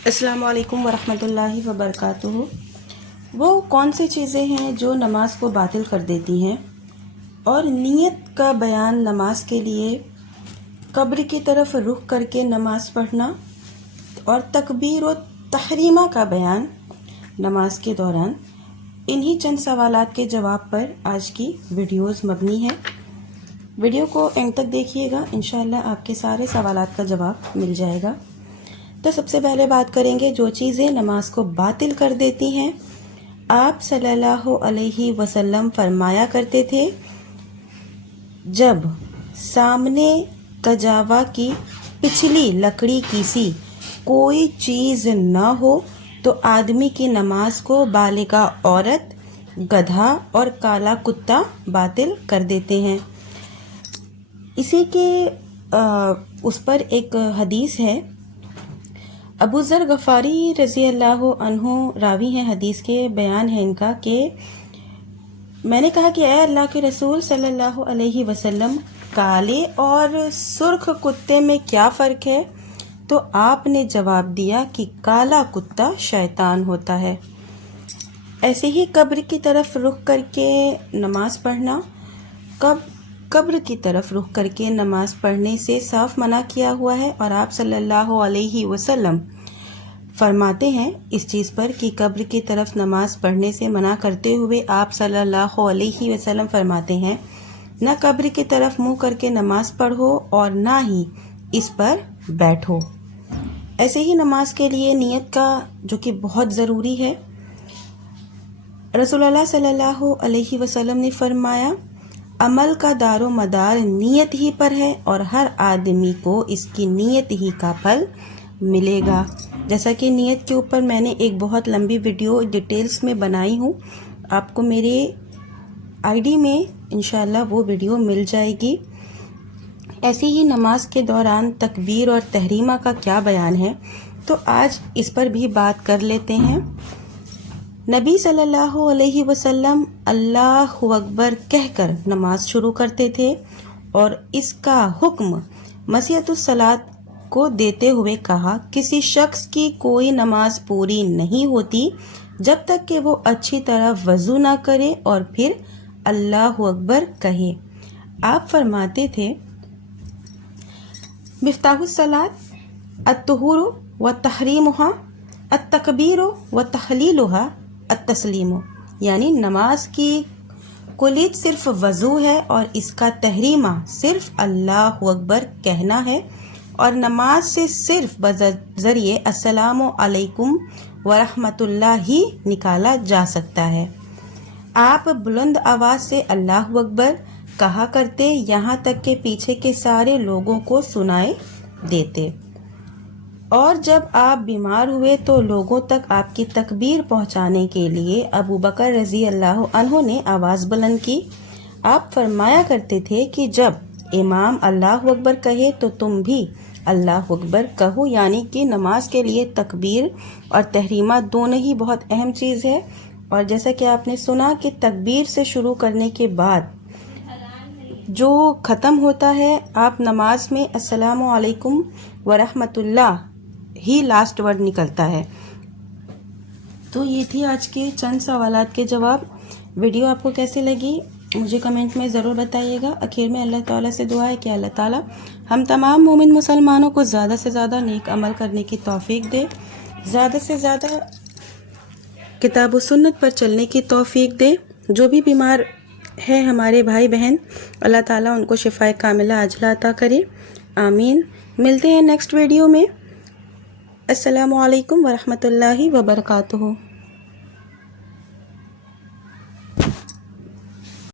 السلام علیکم ورحمۃ اللہ وبرکاتہ۔ وہ کون سی چیزیں ہیں جو نماز کو باطل کر دیتی ہیں، اور نیت کا بیان نماز کے لیے، قبر کی طرف رخ کر کے نماز پڑھنا، اور تکبیر و تحریمہ کا بیان نماز کے دوران، انہی چند سوالات کے جواب پر آج کی ویڈیوز مبنی ہے۔ ویڈیو کو اینڈ تک دیکھیے گا، انشاءاللہ آپ کے سارے سوالات کا جواب مل جائے گا۔ تو سب سے پہلے بات کریں گے جو چیزیں نماز کو باطل کر دیتی ہیں۔ آپ صلی اللہ علیہ وسلم فرمایا کرتے تھے، جب سامنے کجاوا کی پچھلی لکڑی کی سی کوئی چیز نہ ہو تو آدمی کی نماز کو بالغہ عورت، گدھا اور کالا کتا باطل کر دیتے ہیں۔ اسی کے اس پر ایک حدیث ہے، ابو ذر غفاری رضی اللہ عنہ راوی ہیں حدیث کے، بیان ہے ان کا کہ میں نے کہا کہ اے اللہ کے رسول صلی اللہ علیہ وسلم، کالے اور سرخ کتے میں کیا فرق ہے؟ تو آپ نے جواب دیا کہ کالا کتا شیطان ہوتا ہے۔ ایسے ہی قبر کی طرف رخ کر کے نماز پڑھنا، قبر کی طرف رخ کر کے نماز پڑھنے سے صاف منع کیا ہوا ہے، اور آپ صلی اللہ علیہ وسلم فرماتے ہیں اس چیز پر کہ قبر کی طرف نماز پڑھنے سے منع کرتے ہوئے آپ صلی اللہ علیہ وسلم فرماتے ہیں، نہ قبر کی طرف منہ کر کے نماز پڑھو اور نہ ہی اس پر بیٹھو۔ ایسے ہی نماز کے لیے نیت کا جو کہ بہت ضروری ہے، رسول اللہ صلی اللہ علیہ وسلم نے فرمایا، عمل کا دار و مدار نیت ہی پر ہے، اور ہر آدمی کو اس کی نیت ہی کا پھل ملے گا۔ جیسا کہ نیت کے اوپر میں نے ایک بہت لمبی ویڈیو ڈیٹیلز میں بنائی ہوں، آپ کو میرے آئی ڈی میں انشاءاللہ وہ ویڈیو مل جائے گی۔ ایسے ہی نماز کے دوران تکبیر اور تحریمہ کا کیا بیان ہے، تو آج اس پر بھی بات کر لیتے ہیں۔ نبی صلی اللہ علیہ وسلم اللہ اکبر کہہ کر نماز شروع کرتے تھے، اور اس کا حکم مسیۃ الصلاۃ کو دیتے ہوئے کہا، کسی شخص کی کوئی نماز پوری نہیں ہوتی جب تک کہ وہ اچھی طرح وضو نہ کرے اور پھر اللہ اکبر کہے۔ آپ فرماتے تھے، مفتاح الصلاۃ الطہور و تحریمھا التکبیر و تحلیلھا التسلیم، یعنی نماز کی کلیت صرف وضو ہے اور اس کا تحریمہ صرف اللہ اکبر کہنا ہے، اور نماز سے صرف بذریعے السلام علیکم ورحمۃ اللہ ہی نکالا جا سکتا ہے۔ آپ بلند آواز سے اللہ اکبر کہا کرتے یہاں تک کہ پیچھے کے سارے لوگوں کو سنائے دیتے، اور جب آپ بیمار ہوئے تو لوگوں تک آپ کی تکبیر پہنچانے کے لیے ابو بکر رضی اللہ عنہ نے آواز بلند کی۔ آپ فرمایا کرتے تھے کہ جب امام اللہ اکبر کہے تو تم بھی اللہ اکبر کہو، یعنی کہ نماز کے لیے تکبیر اور تحریمہ دونوں ہی بہت اہم چیز ہے۔ اور جیسا کہ آپ نے سنا کہ تکبیر سے شروع کرنے کے بعد جو ختم ہوتا ہے، آپ نماز میں السلام علیکم ورحمۃ اللہ ہی لاسٹ ورڈ نکلتا ہے۔ تو یہ تھی آج کے چند سوالات کے جواب۔ ویڈیو آپ کو کیسے لگی مجھے کمنٹ میں ضرور بتائیے گا۔ آخر میں اللہ تعالیٰ سے دعا ہے کہ اللہ تعالیٰ ہم تمام مومن مسلمانوں کو زیادہ سے زیادہ نیک عمل کرنے کی توفیق دے، زیادہ سے زیادہ کتاب و سنت پر چلنے کی توفیق دے۔ جو بھی بیمار ہے ہمارے بھائی بہن، اللہ تعالیٰ ان کو شفائے کاملہ عاجلہ عطا کرے، آمین۔ ملتے ہیں نیکسٹ ویڈیو میں۔ السلام علیکم ورحمۃ اللہ وبرکاتہ۔